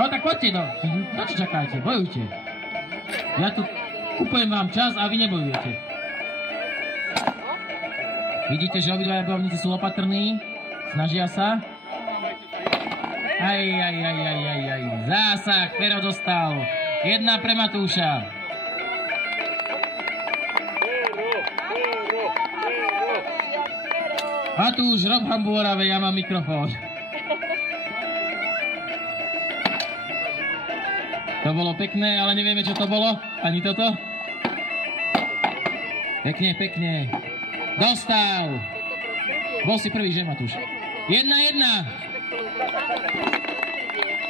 No tak poďte, no čo čakáte, bojujte. Ja tu kúpujem vám čas a vy nebojujete. Vidíte, že obidvaja bojovníci sú opatrní, snažia sa. Aj. Zásah, Pero dostal. 1 pre Matúša. Matúš, rob hambu Orave, ja mám mikrofón. To bolo pekné, ale nevieme, čo to bolo. Ani toto. Pekne. Dostal. Bol si prvý, že Matúš? 1-1.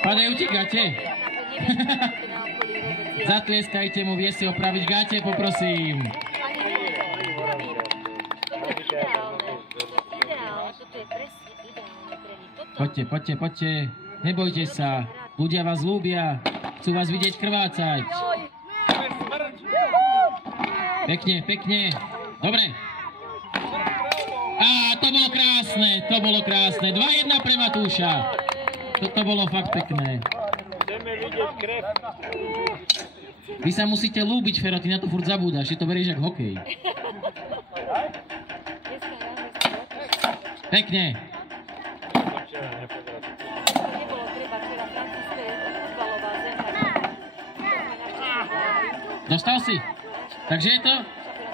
Padajúci gate. Zatlieskajte mu, vie si opraviť gate, poprosím. Poďte. Nebojte sa. Ľudia vás ľúbia. Chcú vás vidieť krvácať. Pekne. Dobre. Á, to bolo krásne. 2-1 pre Matúša. Toto bolo fakt pekné. Vy sa musíte ľúbiť, Fero, ty na to furt zabúdaš. Ty to berieš jak hokej. Pekne. Dostal si? Takže je to?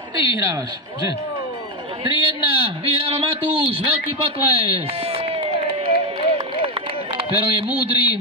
Ty vyhrávaš, že? 3-1, vyhráva Matúš, veľký potles. Pero je múdry.